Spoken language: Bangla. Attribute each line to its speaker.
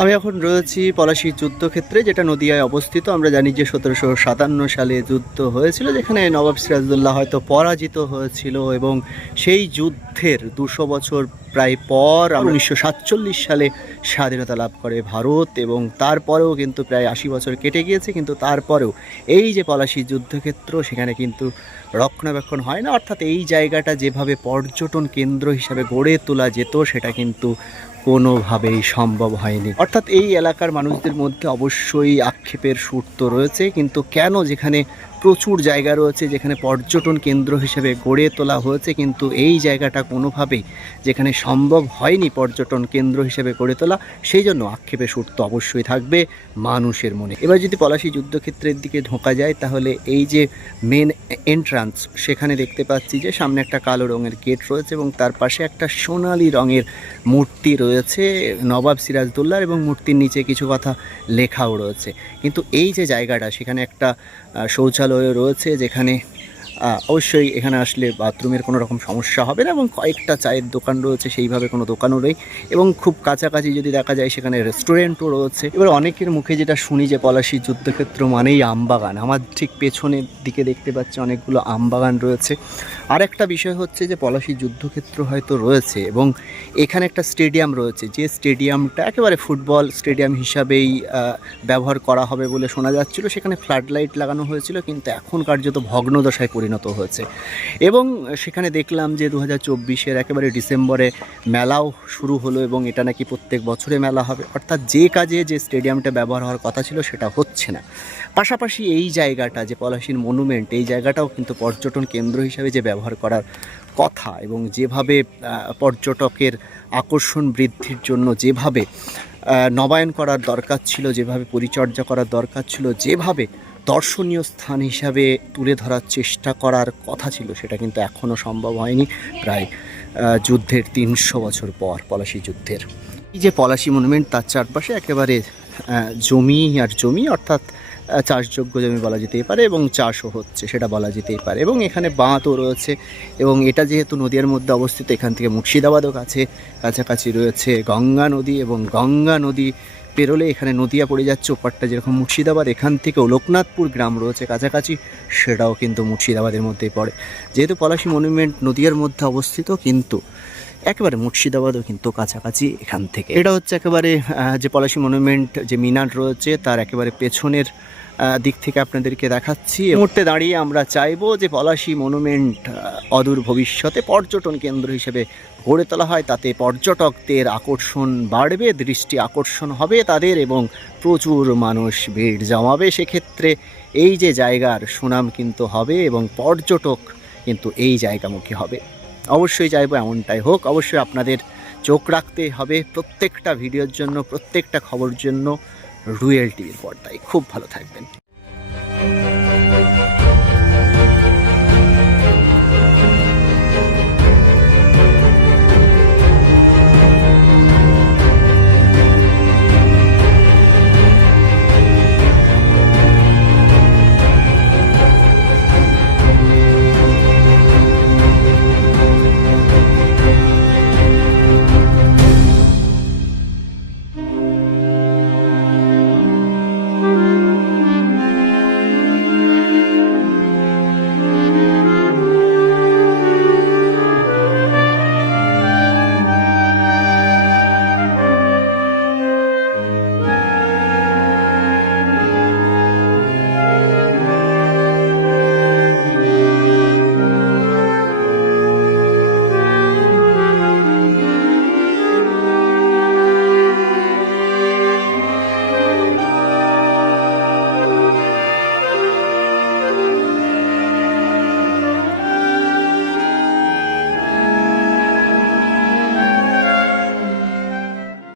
Speaker 1: আমি এখন রয়েছি পলাশী যুদ্ধক্ষেত্রে, যেটা নদিয়ায় অবস্থিত। আমরা জানি যে সতেরোশো সাতান্ন সালে যুদ্ধ হয়েছিল, যেখানে নবাব সিরাজদৌল্লাহ হয়তো পরাজিত হয়েছিল এবং সেই যুদ্ধের দুশো বছর প্রায় পর উনিশশো সাতচল্লিশ সালে স্বাধীনতা লাভ করে ভারত এবং তারপরেও কিন্তু প্রায় আশি বছর কেটে গিয়েছে, কিন্তু তারপরেও এই যে পলাশী যুদ্ধক্ষেত্র, সেখানে কিন্তু রক্ষণাবেক্ষণ হয় না। অর্থাৎ এই জায়গাটা যেভাবে পর্যটন কেন্দ্র হিসাবে গড়ে তোলা যেত, সেটা কিন্তু কোনোভাবেই সম্ভব হয়নি। অর্থাৎ এই এলাকার মানুষদের মধ্যে অবশ্যই আক্ষেপের তো রয়েছে, কিন্তু কেন যেখানে প্রচুর জায়গা রয়েছে যেখানে পর্যটন কেন্দ্র হিসেবে গড়ে তোলা হয়েছে কিন্তু এই জায়গাটা কোনোভাবেই যেখানে সম্ভব হয়নি পর্যটন কেন্দ্র হিসেবে গড়ে তোলা সেই জন্য আক্ষেপে সুর তো অবশ্যই থাকবে মানুষের মনে। এবার যদি পলাশী যুদ্ধক্ষেত্রের দিকে ঢোকা যায় তাহলে এই যে মেন এন্ট্রান্স সেখানে দেখতে পাচ্ছি যে সামনে একটা কালো রঙের গেট রয়েছে এবং তার পাশে একটা সোনালি রঙের মূর্তি রয়েছে নবাব সিরাজদৌল্লার এবং মূর্তির নিচে কিছু কথা লেখাও রয়েছে। কিন্তু এই যে জায়গাটা সেখানে একটা আহ, শৌচালয় রয়েছে, যেখানে অবশ্যই এখানে আসলে বাথরুমের কোনো রকম সমস্যা হবে না এবং কয়েকটা চায়ের দোকান রয়েছে, সেইভাবে কোনো দোকানও নেই এবং খুব কাছাকাছি যদি দেখা যায় সেখানে রেস্টুরেন্টও রয়েছে। এবার অনেকের মুখে যেটা শুনি যে পলাশী যুদ্ধক্ষেত্র মানেই আমবাগান। আমার ঠিক পেছনের দিকে দেখতে পাচ্ছি অনেকগুলো আমবাগান রয়েছে। আর একটা বিষয় হচ্ছে যে পলাশী যুদ্ধক্ষেত্র হয়তো রয়েছে এবং এখানে একটা স্টেডিয়াম রয়েছে। যে স্টেডিয়ামটা একেবারে ফুটবল স্টেডিয়াম হিসাবেই ব্যবহার করা হবে বলে শোনা যাচ্ছিল। সেখানে ফ্লাড লাইট লাগানো হয়েছিল, কিন্তু এখন কার্যত ভগ্নদশায় পরিণত হয়েছে। এবং সেখানে দেখলাম যে দু হাজার চব্বিশের একেবারে ডিসেম্বরে মেলাও শুরু হলো এবং এটা নাকি প্রত্যেক বছরে মেলা হবে। অর্থাৎ যে কাজে যে স্টেডিয়ামটা ব্যবহার হওয়ার কথা ছিল সেটা হচ্ছে না। পাশাপাশি এই জায়গাটা যে পলাশীর মনুমেন্ট, এই জায়গাটাও কিন্তু পর্যটন কেন্দ্র হিসাবে যে ব্যবহার করার কথা এবং যেভাবে পর্যটকের আকর্ষণ বৃদ্ধির জন্য যেভাবে নবায়ন করার দরকার ছিল, যেভাবে পরিচর্যা করার দরকার ছিল, যেভাবে দর্শনীয় স্থান হিসাবে তুলে ধরার চেষ্টা করার কথা ছিল, সেটা কিন্তু এখনও সম্ভব হয়নি। প্রায় যুদ্ধের তিনশো বছর পর পলাশী যুদ্ধের। এই যে পলাশী মনুমেন্ট তার চারপাশে একেবারে জমি আর জমি, অর্থাৎ চাষযোগ্য জমি বলা যেতেই পারে এবং চাষও হচ্ছে, সেটা বলা যেতেই পারে। এবং এখানে বাঁধও রয়েছে এবং এটা যেহেতু নদীর মধ্যে অবস্থিত, এখান থেকে মুর্শিদাবাদও কাছে, কাছাকাছি রয়েছে গঙ্গা নদী এবং গঙ্গা নদী পেরোলে এখানে নদিয়া পড়ে যাচ্ছে, ওপারটা যেরকম মুর্শিদাবাদ, এখান থেকেও লোকনাথপুর গ্রাম রয়েছে কাছাকাছি, সেটাও কিন্তু মুর্শিদাবাদের মধ্যেই পড়ে। যেহেতু পলাশী মনুমেন্ট নদিয়ার মধ্যে অবস্থিত, কিন্তু একেবারে মুর্শিদাবাদও কিন্তু কাছাকাছি এখান থেকে। এটা হচ্ছে একেবারে যে পলাশী মনুমেন্ট যে মিনার রয়েছে, তার একেবারে পেছনের দিক থেকে আপনাদেরকে দেখাচ্ছি। মুহূর্তে দাঁড়িয়ে আমরা চাইব যে পলাশী মনুমেন্ট অদূর ভবিষ্যতে পর্যটন কেন্দ্র হিসেবে গড়ে তোলা হয়, তাতে পর্যটকদের আকর্ষণ বাড়বে, দৃষ্টি আকর্ষণ হবে তাদের এবং প্রচুর মানুষ ভিড় জমাবে। সেক্ষেত্রে এই যে জায়গার সুনাম কিন্তু হবে এবং পর্যটক কিন্তু এই জায়গামুখী হবে। অবশ্যই চাইব এমনটাই হোক। অবশ্যই আপনাদের চোখ রাখতে হবে প্রত্যেকটা ভিডিওর জন্য, প্রত্যেকটা খবর জন্য। রুয়েল টিভির পর্দায়। খুব ভালো থাকবেন।